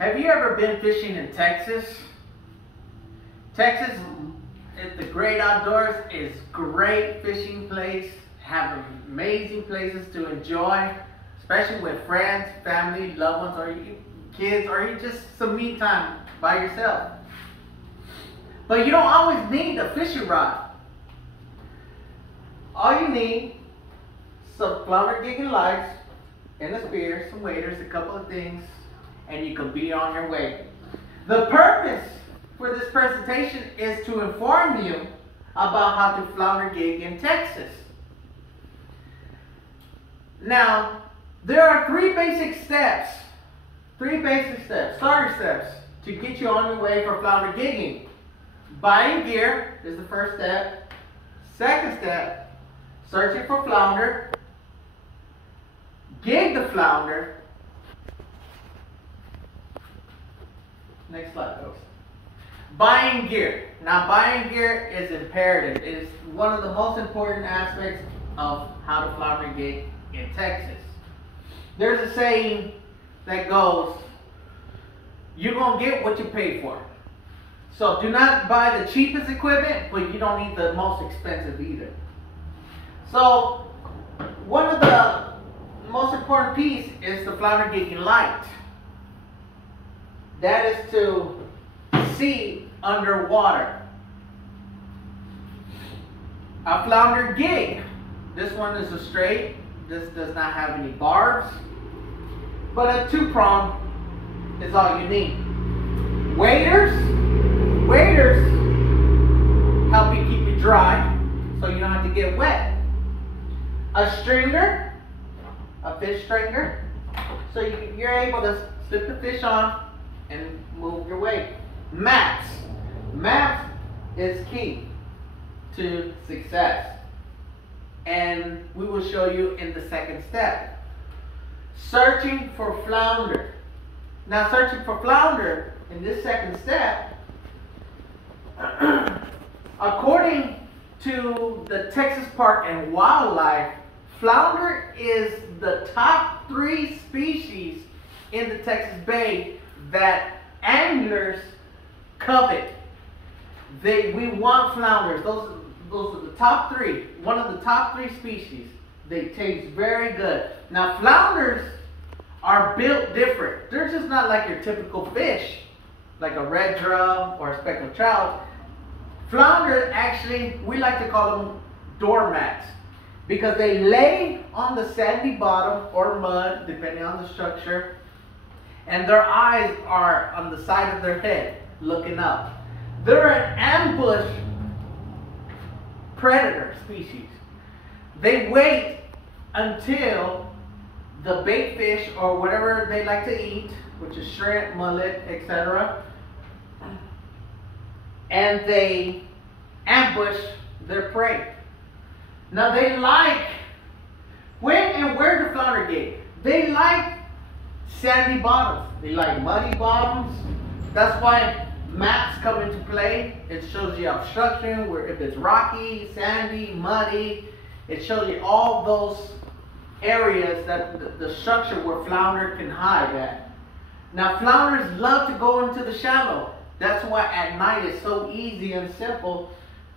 Have you ever been fishing in Texas? Texas, the great outdoors, is great fishing place. Have amazing places to enjoy, especially with friends, family, loved ones, or kids, or just some me time by yourself. But you don't always need a fishing rod. All you need, some Flounder Gig lights, and a spear, some waders, a couple of things, and you can be on your way. The purpose for this presentation is to inform you about how to flounder gig in Texas. Now, there are three basic steps, starter steps, to get you on your way for flounder gigging. Buying gear is the first step. Second step, searching for flounder. Gig the flounder. Next slide, folks. Buying gear. Now, buying gear is imperative. It is one of the most important aspects of how to flounder gig in Texas. There's a saying that goes, you're going to get what you pay for. So do not buy the cheapest equipment, but you don't need the most expensive either. So one of the most important piece is the flounder gigging light. That is to see underwater. A flounder gig. This one is a straight. This does not have any barbs. But a two-prong is all you need. Waders help you keep it dry so you don't have to get wet. A stringer, a fish stringer, so you're able to slip the fish on and move your weight. Maps is key to success, and we will show you in the second step. Searching for flounder. Now, searching for flounder in this second step, according to the Texas Park and Wildlife, flounder is the top 3 species in the Texas Bay that anglers covet. We want flounders. Those are the top 3. One of the top 3 species. They taste very good. Now, flounders are built different. They're just not like your typical fish, like a red drum or a speckled trout. Flounders, actually, we like to call them doormats because they lay on the sandy bottom or mud, depending on the structure, and their eyes are on the side of their head, looking up. They're an ambush predator species. They wait until the bait fish or whatever they like to eat, which is shrimp, mullet, etc., and they ambush their prey. Now, they like, when and where to flounder gig? They like sandy bottoms. They like muddy bottoms. That's why maps come into play. It shows you obstruction, where if it's rocky, sandy, muddy, it shows you all those areas that the structure where flounder can hide at. Now, flounders love to go into the shallow. That's why at night it's so easy and simple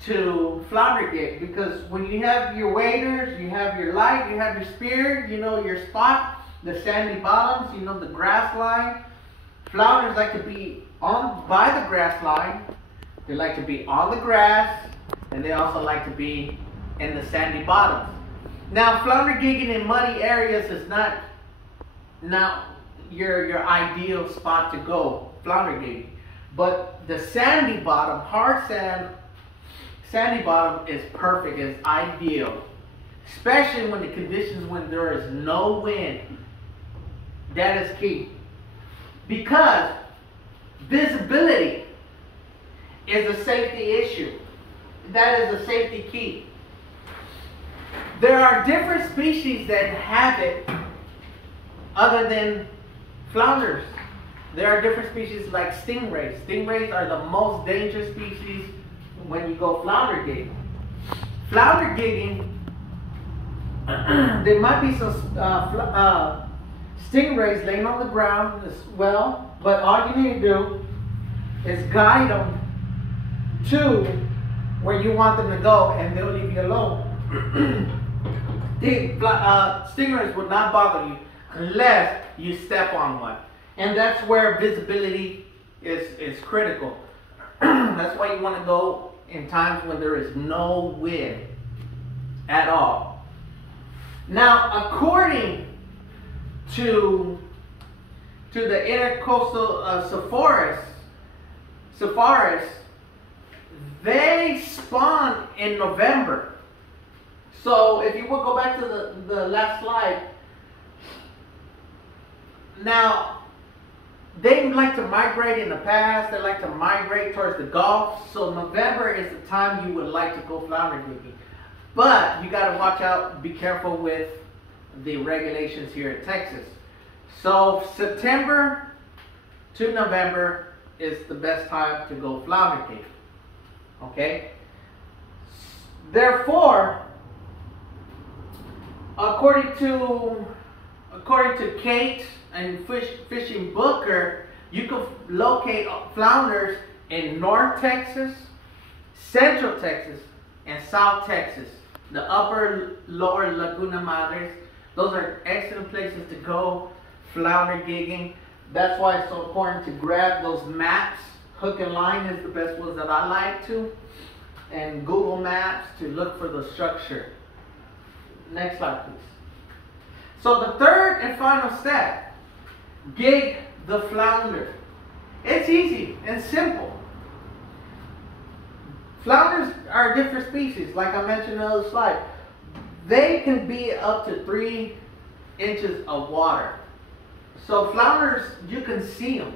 to flounder gig, because when you have your waders, you have your light, you have your spear, you know your spot, the sandy bottoms, you know the grass line. Flounders like to be by the grass line. They like to be on the grass, and they also like to be in the sandy bottoms. Now, flounder gigging in muddy areas is not your ideal spot to go flounder gigging. But the sandy bottom, hard sandy bottom is perfect, is ideal. Especially when the conditions when there is no wind. That is key. Because visibility is a safety issue. That is a safety key. There are different species that have it other than flounders. There are different species like stingrays. Stingrays are the most dangerous species when you go flounder gigging. Flounder gigging, there might be some stingrays laying on the ground as well, But all you need to do is guide them to where you want them to go, and they'll leave you alone. Stingrays will not bother you unless you step on one. And that's where visibility is critical. That's why you want to go in times when there is no wind at all. Now, according to the intercoastal Sepharis, they spawn in November. So if you will go back to the last slide. Now, they like to migrate in the past. They like to migrate towards the Gulf. So November is the time you would like to go flounder gigging. But you got to watch out, be careful with the regulations here in Texas. So September to November is the best time to go flounder gigging. Okay? Therefore, according to Kate and Fishing Booker, you can locate flounders in North Texas, Central Texas, and South Texas. The upper, lower Laguna Madres. Those are excellent places to go flounder gigging. That's why it's so important to grab those maps. Hook and line is the best ones that I like to. And Google Maps to look for the structure. Next slide, please. So the third and final step, gig the flounder. It's easy and simple. Flounders are different species, like I mentioned in the other slide. They can be up to 3 inches of water. So flounders, you can see them.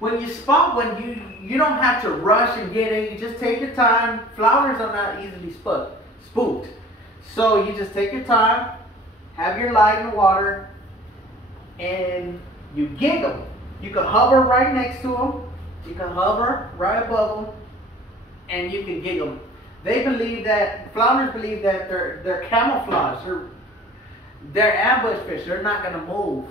When you spot one, you don't have to rush and get it. You just take your time. Flounders are not easily spooked. So you just take your time, have your light in the water, and you gig them. You can hover right next to them. You can hover right above them, and you can gig them. Flounders believe that they're camouflage. They're ambush fish. They're not going to move.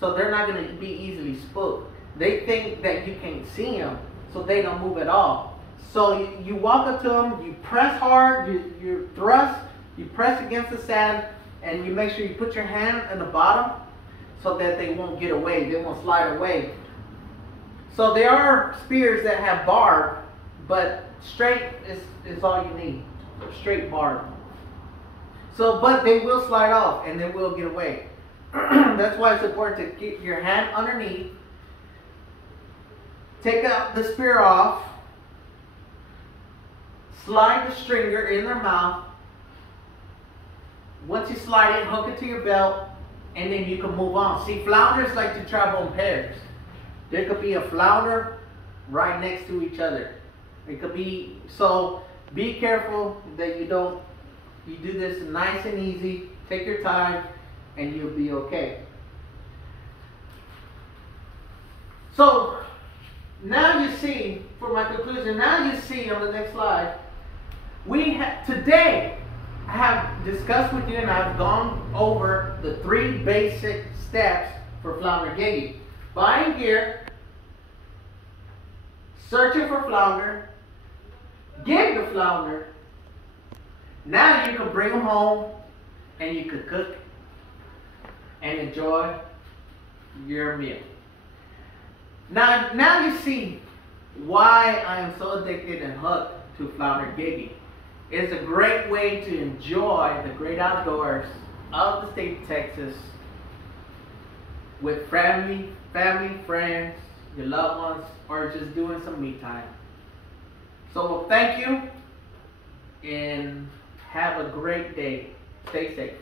So they're not going to be easily spooked. They think that you can't see them, so they don't move at all. So you walk up to them, you press hard, you thrust, you press against the sand, and you make sure you put your hand in the bottom so that they won't get away. They won't slide away. So there are spears that have barb, but straight is all you need. Straight barb. So, but they will slide off and they will get away. That's why it's important to get your hand underneath. Take out the spear off. Slide the stringer in their mouth. Once you slide it, hook it to your belt, and then you can move on. See, flounders like to travel in pairs. There could be a flounder right next to each other. It could be, so be careful that you do this nice and easy. Take your time, and you'll be okay. So, now you see, for my conclusion, now you see on the next slide, today I have discussed with you and I've gone over the 3 basic steps for flounder gigging. Buying gear, searching for flounder, gig the flounder. Now you can bring them home and you can cook and enjoy your meal. Now you see why I am so addicted and hooked to flounder gigging. It's a great way to enjoy the great outdoors of the state of Texas with family, friends, your loved ones, or just doing some me time. So thank you and have a great day. Stay safe.